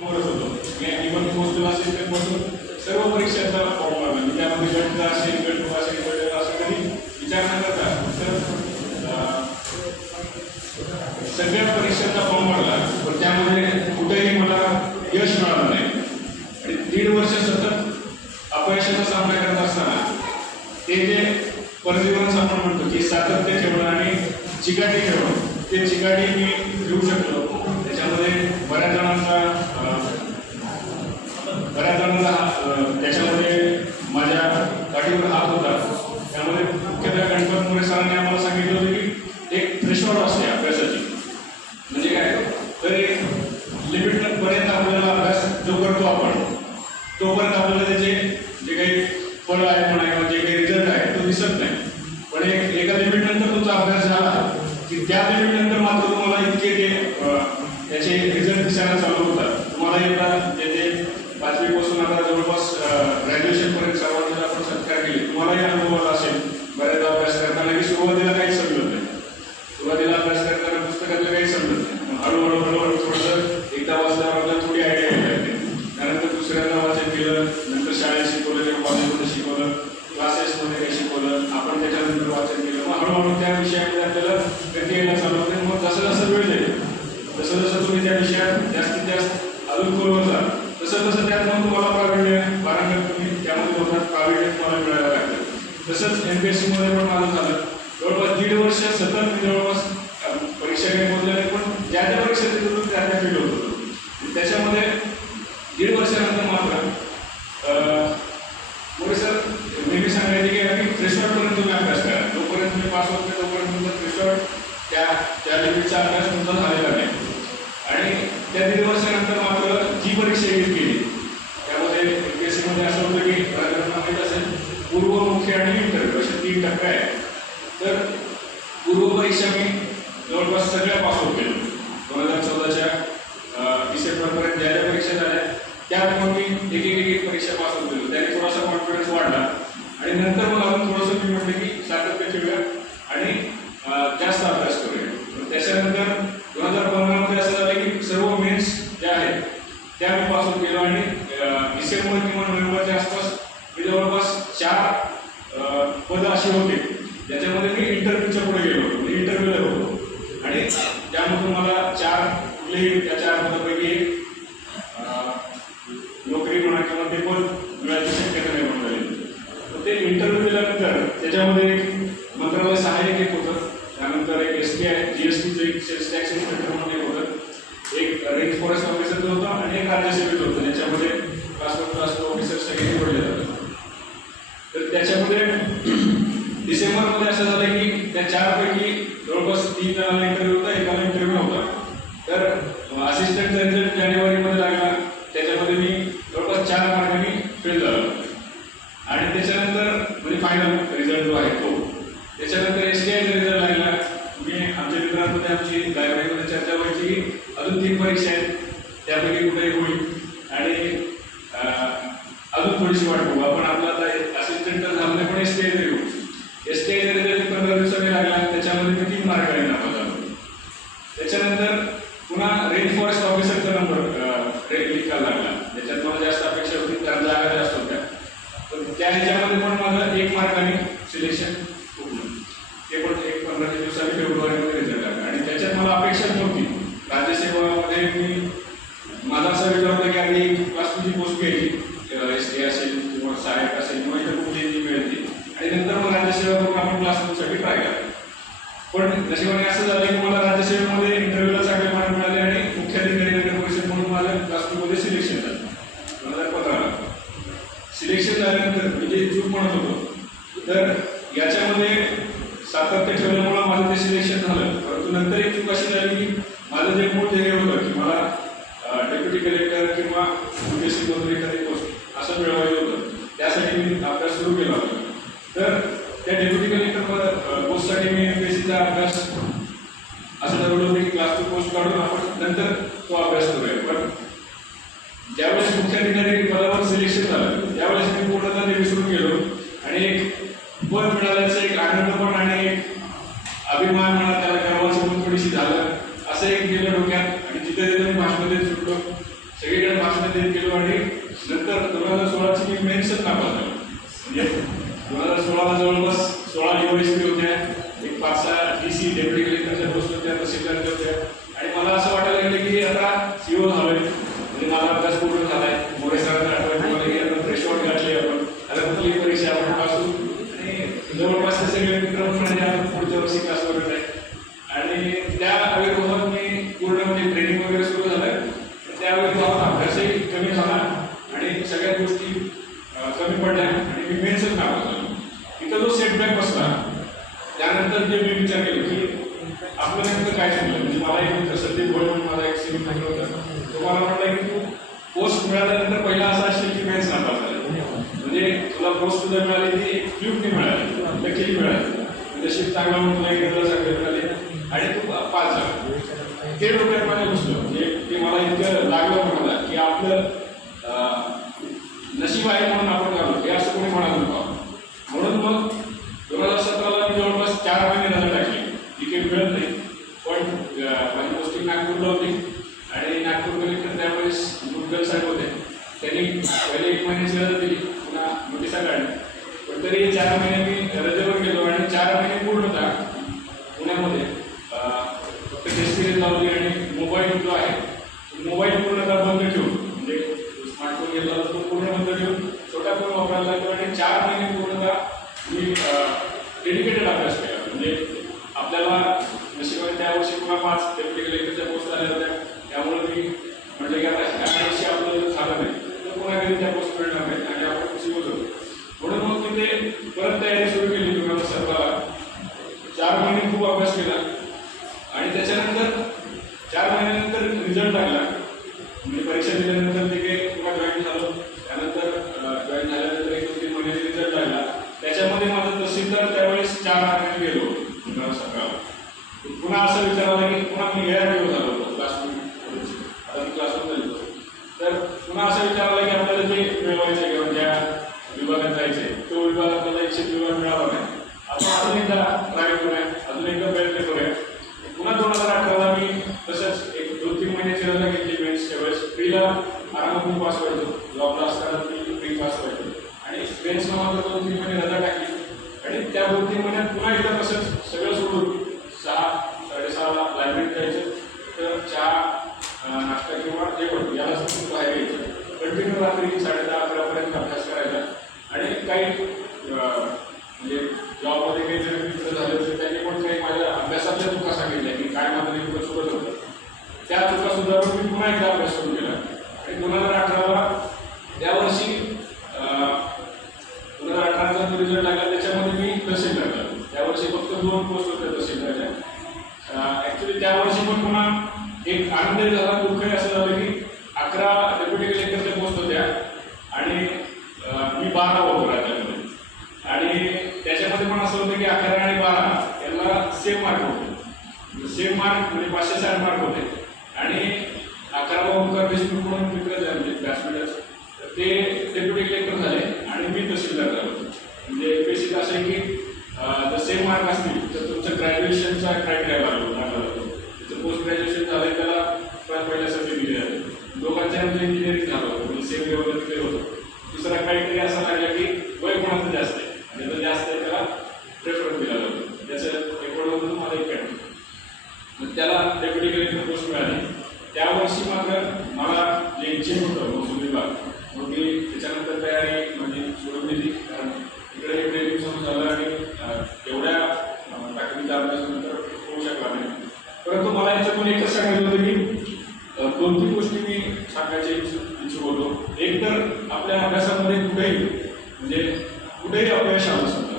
Even postal assistant पासून सर्व परीक्षांचा फॉर्म भरला. त्यामध्ये गट असेल, गट 2 असेल, गट असं कधी विचार न करता सगळ्या परीक्षांचा फॉर्म भरला. पण त्यामध्ये कुठेही मला यश मिळालं नाही आणि 1.5 वर्ष सतत अपयशाचा सामना करत असताना ते जे परजीवनच आपण म्हणतो की सातत्य ठेवणं आणि चिकाटी ठेवणं, ते चिकाटी मी घेऊ शकलो. त्याच्यामध्ये बऱ्याच जणांचा त्याच्यामध्ये माझ्या गाडीवर हात होता. त्यामध्ये मुख्यतः गणपत मोरे सरांनी आम्हाला सांगितलं होतं की एक थ्रेशोल्ड असते अभ्यासाची. म्हणजे काय, तर एक लिमिटपर्यंत आपल्याला अभ्यास जो करतो आपण तोपर्यंत आपल्याला त्याचे जे काही फळ आहे म्हणा किंवा जे काही रिझल्ट आहे तो दिसत नाही. पण एका लिमिटनंतर तुमचा अभ्यास झाला की त्या लिमिटनंतर मात्र तुम्हाला इतके ते त्याचे रिझल्ट दिसायला चालू होतात. तुम्हाला येतात त्याचे 5वी पासून आता जवळपास ग्रॅज्युएशन पर्यंत सर्वांना आपण सत्कार केले. तुम्हालाही अनुभव आला असेल. बऱ्याचदा अभ्यास करताना की सुरुवातीला काहीच समजत नाही. सुरुवातीला अभ्यास करताना पुस्तकातलं काही समजत नाही. हळूहळू थोडंसं एकदा वाचल्यावर आपल्याला थोडी आयडिया येत राहते. त्यानंतर दुसऱ्यांदा वाचन केलं, नंतर शाळेत शिकवलं, किंवा कॉलेजमध्ये शिकवलं, क्लासेसमध्ये काही शिकवलं, आपण त्याच्यानंतर वाचन केलं. मग हळूहळू त्या विषयामध्ये आपल्याला गती यायला चालू होते. मग जसं जसं वेळ जाईल तसं जसं तुम्ही त्या विषयात जास्तीत जास्त अजून खोलवर जाल तसं तसं त्यात मग तुम्हाला पारंगत तुम्ही त्यामध्ये होतात, प्रावीण्य तुम्हाला मिळायला लागतं. तसंच MPSC मध्ये पण माझं झालं. जवळपास 1.5 वर्ष सतत मी जवळपास परीक्षा काही बोलल्या नाही, पण ज्या ज्या परीक्षा देत होतो त्या त्या फील होत होतो. त्याच्यामध्ये 1.5 वर्षानंतर मात्र मोरे सर नेहमी सांगायचे की आम्ही थ्रेशोल्डपर्यंत तुम्ही अभ्यास करा. जोपर्यंत तुम्ही पास होत नाही तोपर्यंत तुमचा थ्रेशोल्ड त्या लिमिटचा अभ्यास तुमचा झालेला नाही. आणि त्या 1.5 वर्षानंतर मात्र जी परीक्षा केली त्यामध्ये MPSC मध्ये असं होतं की माहित असेल पूर्व, मुख्य आणि इंटरव्ह्यू असे 3 टप्पे आहेत. तर पूर्व परीक्षा मी जवळपास सगळ्या पास होत गेलो. 2014च्या डिसेंबरपर्यंत ज्या ज्या परीक्षा झाल्या त्यात मग मी एक परीक्षा पास होत गेलो. त्याने थोडासा कॉन्फिडन्स वाढला आणि नंतर मग अजून थोडंसं मी म्हटलं की सातत्य ठेवूया आणि जास्त अभ्यास करूया. त्याच्यानंतर 2015मध्ये असं झालं की सर्व मेन्स ज्या आहेत त्या मी पास होत गेलो आणि डिसेंबर किंवा नोव्हेंबरच्या आसपास मी जवळपास 4 पद असे होते ज्याच्यामध्ये मी इंटरव्ह्यूच्या पुढे गेलो होतो. मी इंटरव्ह्यूला होतो आणि त्यामधून मला कुठलेही त्या 4 पदापैकी एक नोकरी म्हणा किंवा ते पद मिळायची शक्यता निर्माण झाली. तर ते इंटरव्ह्यू दिल्यानंतर त्याच्यामध्ये मंत्रालय सहाय्यक एक होतं, त्यानंतर एक STI GSTचं एक सेल्स टॅक्स इन्स्पेक्टर म्हणून एक होतं, एक रेंज फॉरेस्ट ऑफिसर होतं आणि एक राज्यसेवेचं होतं. त्याच्यामध्ये क्लास ऑफिसर सगळे निवडले जातात. तर त्याच्यामध्ये डिसेंबरमध्ये असं झालं की त्या 4 पैकी जवळपास 3 जणांना इंटरव्ह्यू होता, एकाला इंटरव्ह्यू नव्हता. तर असिस्टंटचा रिझल्ट जानेवारीमध्ये लागला. त्याच्यामध्ये मी जवळपास 4 मार्कांनी फेल झालो आणि त्याच्यानंतर म्हणजे फायनल रिझल्ट जो आहे तो. त्याच्यानंतर STIचा रिझल्ट लागला. मी आमच्या मित्रांमध्ये आमची लायब्ररीमध्ये चर्चा व्हायची की अजून 3 परीक्षा आहेत, त्यापैकी कुठेही होईल आणि अजून थोडीशी वाट बघू आपण. आपला आता असिस्टंट तर झालं नाही पण STI तरी होऊ. STIचा रिझल्ट 15 दिवसांनी लागला. त्याच्यामध्ये मी 3 मार्कांनी नापास झालो. त्याच्यानंतर पुन्हा रेंज फॉरेस्ट ऑफिसरचा नंबर निकाल लागला. त्याच्यात मला जास्त अपेक्षा होती कारण जागा जास्त होत्या. पण त्या ह्याच्यामध्ये पण माझं 1 मार्काने सिलेक्शन होतं. ते पण 15 दिवसांनी फेब्रुवारीमध्ये रिझल्ट लागला आणि त्याच्यात मला अपेक्षाच नव्हती. राज्यसेवामध्ये मी माझा असा विचार होता की आधी क्लास 2ची पोस्ट घ्यायची, STI असेल किंवा सहाय्यक असेल किंवा इतर कुठलीही मिळते आणि नंतर मग राज्यसेवा करून आपण क्लास 2साठी ट्राय करायचं. पण नशिबाने असं झालं की मला राज्यसेवेमध्ये इंटरव्ह्यूला चांगले मार्क मिळाले आणि मुख्याधिकारी नगर परिषद म्हणून माझं क्लास 2मध्ये सिलेक्शन झालं. 2015ला सिलेक्शन झाल्यानंतर म्हणजे चूक म्हणत होतो. तर याच्यामध्ये सातत्य ठेवल्यामुळं माझं ते सिलेक्शन झालं. परंतु नंतर एक चूक अशी झाली की माझं जे मूळ ध्येय होतं की मला डेप्युटी कलेक्टर किंवा MPSC मधून एखादी पोस्ट असं मिळवायचं होतं, त्यासाठी मी अभ्यास सुरू केला होता. तर त्या डेप्युटी कलेक्टर पोस्टसाठी मी MPSCचा अभ्यास असं ठरवलं होतं की क्लास 2 पोस्ट काढून आपण नंतर तो अभ्यास करूया. पण ज्यावेळेस मुख्याधिकारी पदावर सिलेक्शन झालं त्यावेळेस मी पूर्णतः ते विसरून गेलो आणि एक पद मिळाल्याचं एक आनंद पण आणि एक अभिमान म्हणा त्याला गर्वाचं पण थोडीशी झालं असं एक गेलं डोक्यात आणि जिथे तिथे भाषण देत सुटलो. सगळीकडे मार्क्सने देत गेलो आणि नंतर 2016ची मी मेन्सच नापास झालो. म्हणजे 2016ला जवळपास 16 USP होत्या, एक 5-6 DC डेप्युटी कलेक्टरच्या पोस्ट होत्या, तहसीलदारच्या होत्या आणि मला असं वाटायला लागलं की आता CO झालोय, म्हणजे माझा अभ्यास पूर्ण झालाय. मोरे सरांना आठवण मला की आता फ्रेशवॉट घातली आपण, आता कुठली परीक्षा आपण पासून आणि जवळपास ते सगळे मित्र म्हणजे आपण पुढच्या वर्षी क्लासवर आहे. आणि त्या आविर्भावात मी पूर्ण म्हणजे ट्रेनिंग वगैरे सुरू झालं. त्या आविर्भावात अभ्यासही कमी झाला आणि सगळ्या गोष्टी कमी पडल्या आणि मी मेन्सच नापास झालो. इथं जो सेटबॅक बसला त्यानंतर जे मी विचार केला की आपलं नेमकं काय झालं. म्हणजे मला एक संदीप भोळे म्हणून माझा एक सिनियर मित्र होता, तो मला म्हटला की तू पोस्ट मिळाल्यानंतर पहिला असं असेल की मेन्स नापास झाला, म्हणजे तुला पोस्ट जर मिळाली ती एक फ्लूकने मिळाली, लकीली मिळाली, नशीब चांगला म्हणून तुला एक गरज चांगले मिळाले आणि तू पास झाला. ते डोक्यात माझ्या घुसलं, म्हणजे ते मला इतकं लागलं म्हणाला की आपलं नशीब आहे म्हणून आपण झालो, हे असं कोणी म्हणाल नव्हतं. म्हणून मग 2017ला मी जवळपास 4 महिने रजा टाकली, ती काही मिळत नाही. पण माझी पोस्टिंग नागपूरला होती आणि नागपूर कलेक्टर त्यावेळेस मुदगल साहेब होते, त्यांनी पहिले 1 महिन्याची रजा दिली, पुन्हा नोटिसा काढली. पण तरी 4 महिने मी रजेवर गेलो आणि 4 महिने पूर्णतः पुण्यामध्ये फक्त टेस्ट लावली आणि मोबाईल जो आहे मोबाईल पूर्णतः बंद ठेवून, म्हणजे स्मार्टफोन घेतला तो पूर्ण बंद ठेवून छोटा फोन वापरायला लागलो आणि 4 महिने पूर्णतः मी डेडिकेटेड अभ्यास केला. म्हणजे आपल्याला नशिबाने त्या वर्षी पुन्हा 5 डेप्युटी कलेक्टरच्या पोस्ट आल्या होत्या, त्यामुळे मी म्हटलं की आता ह्या वर्षी आपलं झालं नाही तर पुन्हा कधी त्या पोस्ट मिळणार नाही आणि आपण खुशी होतो. म्हणून मग मी ते परत तयारी सुरू केली. 2017ला 4 महिने खूप अभ्यास केला आणि त्याच्यानंतर 4 महिन्यानंतर रिझल्ट लागला. म्हणजे परीक्षा दिल्यानंतर ते काही पुन्हा जॉईन झालो. त्यानंतर जॉईन झाल्यानंतर 1-3 महिन्याचा रिझल्ट लागला. त्याच्यामध्ये माझं तहसीलदार त्यावेळेस 4 मार्काने गेलो 2017ला. पुन्हा असं विचार आला की पुन्हा मी ARTO झालो होतो क्लासरूम, आता मी क्लासरूम झालो होतो. तर पुन्हा असा विचार आला की आपल्याला जे मिळवायचं आहे किंवा ज्या विभागात जायचं आहे तो विभाग आपल्याला इच्छित विभाग मिळाला नाही, आपण अजून एकदा ट्राय करूया, अजून एकदा प्रयत्न करूया. पुन्हा 2018ला मी तसंच एक 2-3 महिन्याची रजा घेतली मेन्सच्या वेळेस. फ्रीला आरामात मी पास व्हायचो, जॉबला असताना मी फ्री पास व्हायचो आणि मेन्सला मात्र 2-3 महिने रजा टाकली आणि त्या 2-3 महिन्यात पुन्हा एकदा तसंच सगळं सोडून 6-6:30ला लायब्ररीत जायचं, तर चहा नाश्ता किंवा जेवण याला सुद्धा बाहेर यायचं. कंटिन्यू रात्री 10:30-11पर्यंत अभ्यास करायचा आणि काही म्हणजे जॉबमध्ये काही जर मित्र झाले होते त्यांनी पण काही माझ्या अभ्यासातल्या चुका सांगितल्या की काय माझं नेमकं चुकत होतं. त्या चुका सुधारून मी पुन्हा एकदा अभ्यास सुरू केला आणि 2018ला त्यावर्षी 2018चा जो रिझल्ट लागला त्याच्यामध्ये मी तहसीलदार झालो. त्यावर्षी फक्त 2 पोस्ट होत्या तहसीलदारच्या. ॲक्च्युली त्यावर्षी पण पुन्हा एक आनंदही झाला, दुःखही असं झालं की 11 डेप्युटी कलेक्टरच्या पोस्ट होत्या आणि मी 12 होतो राज्यामध्ये. आणि त्याच्यामध्ये पण असं होतं की 11 आणि 12 यांना सेम मार्क होते. सेम मार्क म्हणजे 560 मार्क होते आणि 11वा ओंकार देशमुख म्हणून मित्र झाले क्लासमेटच, तर ते डेप्युटी कलेक्टर झाले आणि मी तहसीलदार झालो. म्हणजे बेसिक असं आहे की जर सेम मार्क असतील तर तुमचं ग्रॅज्युएशनचा क्रायटेरिया लागतो. त्याचं पोस्ट ग्रॅज्युएशन झालं त्याला पहिल्या संधी दिली जाते. दोघांच्या इंजिनिअरिंग झालं होतं, म्हणजे सेम लेवलला तिथे होतं. दुसरा क्रायटेरिया असा लागला की वय कोणाचं जास्त आहे, ज्याचं जास्त आहे त्याला प्रेफरन्स दिला जातो. त्याचं रेकॉर्डमधून मला 91, मग त्याला डेप्युटी कलेक्टर पोस्ट मिळाली. त्यावर्षी मात्र मला जे इच्छित होतं महसूल विभाग, मग मी त्याच्यानंतर तयारी म्हणजे सोडून दिली, कारण इकडे एक ट्रेनिंग सुरू झालं आणि एवढ्या ताकदीचा अभ्यासानंतर होऊ शकला नाही. परंतु मला याच्यातून एकच सांगायचं होतं की 2-3 गोष्टी मी सांगायचे इच्छुक होतो. एक तर आपल्या अभ्यासामध्ये कुठेही म्हणजे कुठेही अपयश आलं समजा,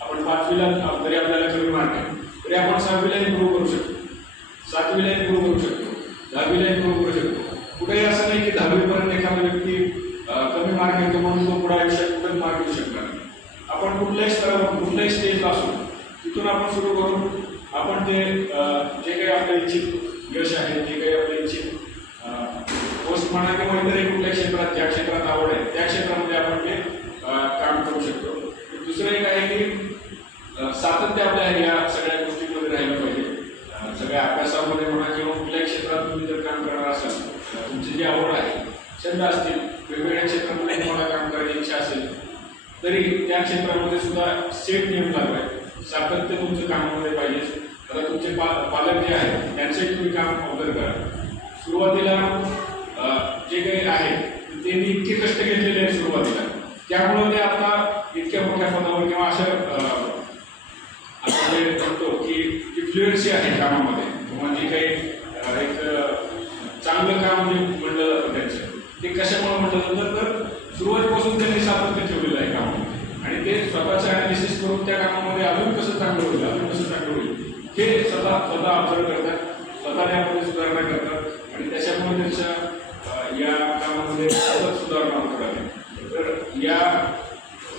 आपण 5वीला जरी आपल्याला कमी मार्क आहे तरी आपण 6वीला इम्प्रूव्ह करू शकतो, 7वीला इम्प्रूव्ह करू शकतो, 10वीला इम्प्रूव्ह करू शकतो. कुठेही असं नाही की 10वीपर्यंत एखादा व्यक्ती कमी मार्क येतो म्हणून तो पुढे आयुष्यात कुठेच मार्क घेऊ शकणार नाही. आपण कुठल्याही स्तरावर कुठल्याही स्टेजला असू तिथून आपण सुरू करून आपण ते जे काही आपल्या इच्छित यश आहे, जे काही आपल्या इच्छित पोस्ट म्हणा किंवा इतरही कुठल्या क्षेत्रात ज्या क्षेत्रात आवड आहे त्या क्षेत्रामध्ये आपण ते काम करू शकतो. दुसरं एक आहे की सातत्य आपल्या या सगळ्या गोष्टींमध्ये राहिलं पाहिजे. सगळ्या अभ्यासामध्ये म्हणा किंवा कुठल्याही क्षेत्रात तुम्ही जर काम करणार असाल, तुमची जी आवड आहे छंद असतील, वेगवेगळ्या क्षेत्रामध्ये तुम्हाला काम करायची इच्छा असेल, तरी त्या क्षेत्रामध्ये सुद्धा सेट नियम लागलाय. सातत्य तुमचं कामामध्ये पाहिजे. आता तुमचे पालक जे आहेत त्यांचंही तुम्ही काम ऑब्झर्व करा. सुरुवातीला जे काही आहे त्यांनी इतके कष्ट घेतलेले आहेत सुरुवातीला, त्यामुळं ते आता इतक्या मोठ्या पदावर किंवा अशा आपण जे म्हणतो की फ्लुएन्सी आहे कामामध्ये किंवा जे काही एक चांगलं काम जे म्हणलं जातं त्यांचं, ते कशामुळे म्हटलं जातं तर सुरुवातीपासून त्यांनी सातत्य ठेवलेलं आहे कामामध्ये आणि ते स्वतःचं ॲनालिसिस करून त्या कामामध्ये अजून कसं चांगलं होईल, अजून कसं चांगलं होईल हे स्वतः ऑब्झर्व करतात, स्वतः त्यामध्ये सुधारणा करतात आणि त्याच्यामुळे त्यांच्या या कामामध्ये सतत सुधारणा होत राहते. तर या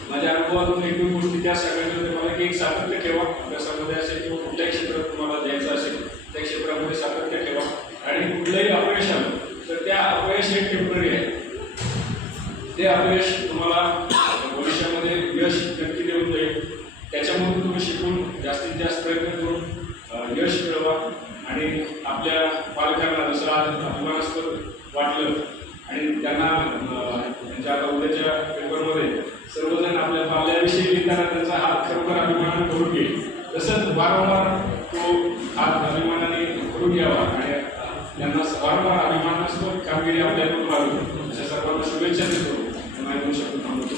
माझ्या अनुभवातून एक दोन गोष्टी त्या सगळ्यांमध्ये मला की एक सातत्य ठेवा अभ्यासामध्ये असेल किंवा कुठल्याही क्षेत्रात तुम्हाला द्यायचं असेल त्या क्षेत्रामध्ये सातत्य ठेवा आणि कुठलंही अपयश आलं तर त्या अपयश हे टेम्पररी आहे. ते अपयश तुम्हाला भविष्यामध्ये यश नक्की देऊन जाईल. त्याच्यामधून तुम्ही शिकून जास्तीत जास्त प्रयत्न करून यश मिळवा आणि आपल्या पालकांना जसं आज अभिमानास्पद वाटलं आणि त्यांना त्यांच्या आता उद्याच्या पेपरमध्ये सर्वजण आपल्या पाल्याविषयी लिहिताना त्यांचा हात खरोखर अभिमानाने भरून घेईल, तसंच वारंवार तो हात अभिमानाने भरून घ्यावा आणि त्यांना वारंवार अभिमानास्पद कामगिरी आपल्याकडून व्हावी अशा सर्वांना शुभेच्छा देतो. शब्द थांबवतो.